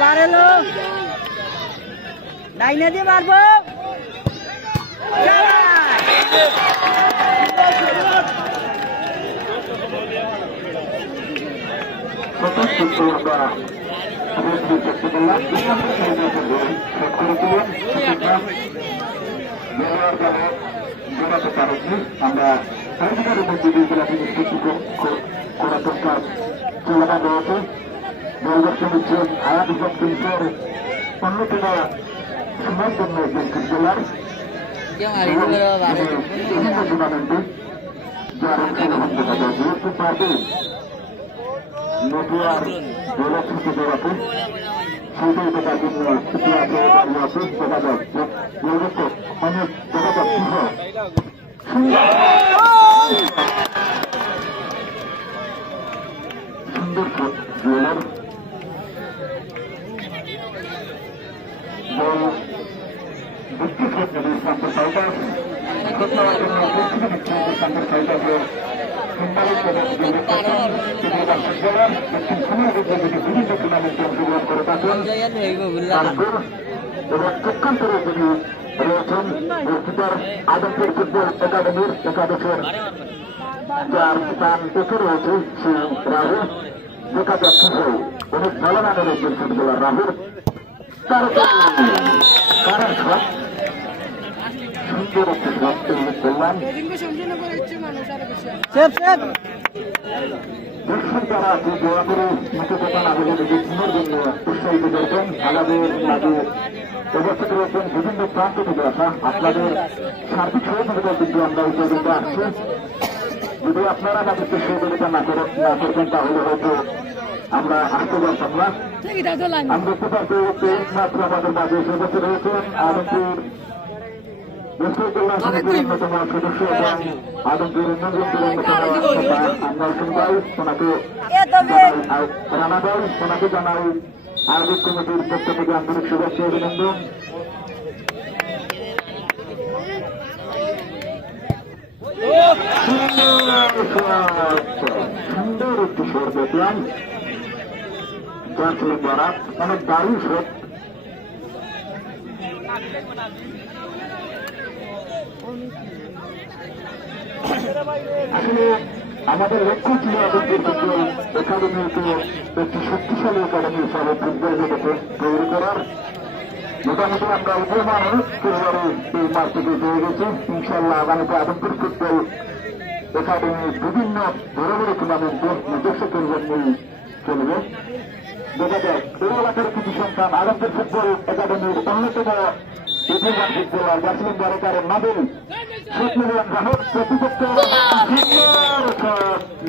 বাড়েলো ডাইনে দিয়ে মারবো আমরা করা দরকার চলাটা রয়েছে পরিদর্শন হচ্ছে আয়াত হিসাব অন্যতম সীমান্তন্য একজন ফুটবলার বিভিন্ন টুর্নামেন্টে যার অংশগ্রহণ দেখা যায় যেহেতু পারবে নদুয়ার দৌলতকে দেওয়াতে সেইটাই দেখার জন্য দাঁড়িয়ে আছে দেখা যায় অনেক দেখা যাচ্ছে সুন্দর জুয়েলার বল দুটি ক্ষেত্রে সান্তর সাইডার সান্তর সাইডারের বিভিন্ন টুর্নামেন্টে অংশগ্রহণ করে থাকেন এবং পক্ষান্তরে যিনি রয়েছেন গোলকিপার আদমপুর ফুটবল একাডেমির একাদশের যার স্থান পেতে রয়েছে সেই রাহুল দেখা যাচ্ছে অনেক ভালো মানের একজন ফুটবলার রাহুল তার সুন্দর একটি শট তৈরি করলাম দর্শক যারা আছে দয়া করে মুখে দোকান আবেদনকে পুনর্জন্য উৎসাহিত করবেন আমাদের মাঝে উপস্থিত রয়েছেন বিভিন্ন প্রান্ত থেকে আসা আপনাদের সার্বিক সহযোগিতা কিন্তু আমরা উদ্যোগিত আসছি যদি আপনারা আমাদেরকে সহযোগিতা না করবেন তাহলে হয়তো আমরা আসতে পারতাম না আমরা দেখতে পাচ্ছি মাত্র আমাদের মাঝে সদস্য রয়েছেন আদমপুর অন্যতম সদস্য এবং আদমপুর অন্যতম ভাই ওনাকে রানা ভাই ওনাকে জানাই আয়োজক কমিটির পক্ষ থেকে আন্তরিক শুভেচ্ছা অভিনন্দন সুন্দর একটি শোর দেখলাম যার ছিল বরাত অনেক দারুণ শোট আসলে আমাদের লক্ষ্য ছিল আদমপুর ফুটবল একাডেমিকে একটি শক্তিশালী একাডেমি হিসাবে ফুটবল জগতে তৈরি করার মোটামুটি আমরা উভয় মানুষ পরিবারে এই মাঠ থেকে পেয়ে গেছি ইনশাল্লাহ আগামীতে আদমপুর ফুটবল একাডেমি বিভিন্ন বড় বড় টুর্নামেন্টে নিজস্ব কেন্দ্র নিয়ে চলবে দেখা যায় এই এলাকার কিছু সন্তান আদমপুর ফুটবল একাডেমির অন্যতম প্রতিভান ফুটবলার ব্যাটসম্যান বারোটারের নাবিল প্রতিপক্ষ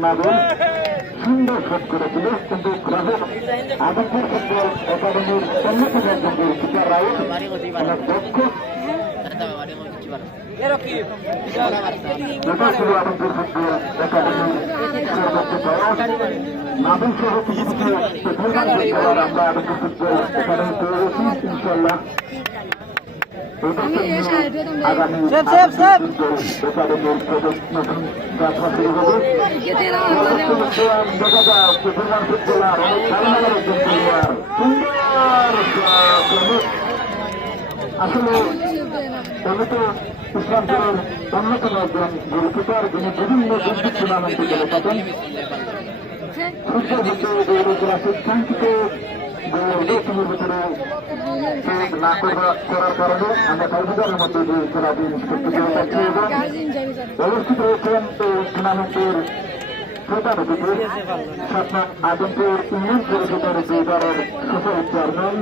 নাবিল সুন্দর শট করেছিল কিন্তু রাহুল আদমপুর ফুটবল একাডেমির অন্যতম একজন গোলকিপার রাহুল অনেক দক্ষ এটা ছিল আদমপুর ফুটবল একাডেমির সর্বোচ্চ প্রয়াস নাবিল সহ কিছু কিছু প্রতিভান ফুটবলার আমরা আদমপুর ফুটবল একাডেমি পেয়ে গেছি ইনশাল্লাহ আগামী একাডেমির নতুন যাত্রা শুরু হবে দেখা যায় ফুটবলার ফুটবলার অনেক খেলাধুলার একজন প্লেয়ার সুন্দর আসলে আমি তো ইসলামপুরের অন্যতম একজন গোলকিপার যিনি বিভিন্ন ডিস্ট্রিক্ট টুর্নামেন্টে খেলে থাকেন ফুটবল হচ্ছে দৌড় জেলা সিদ্ধান্তিত দৌড়ের ভিতরে না করার কারণে আমরা কলকাতার মধ্যে যে খেলাটি নিষ্পত্তি করে থাকি এবং অবস্থিত রয়েছেন এই টুর্নামেন্টের প্রধানতিথি সাতনাম আদমপুর ইউনিয়ন পরিষদের যে দলের সফল চেয়ারম্যান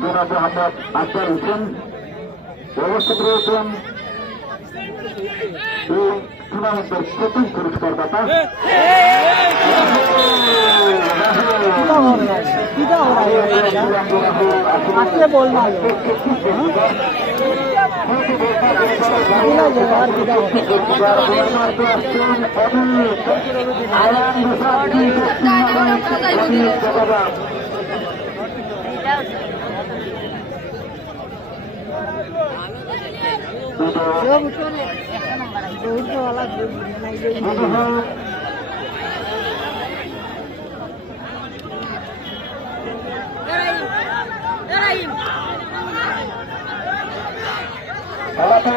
জনাব মোহাম্মদ আকবর হোসেন অবস্থিত রয়েছেন এই টুর্নামেন্টের প্রথম পুরস্কার দাতা খেলাতে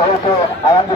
হয়তো আনন্দ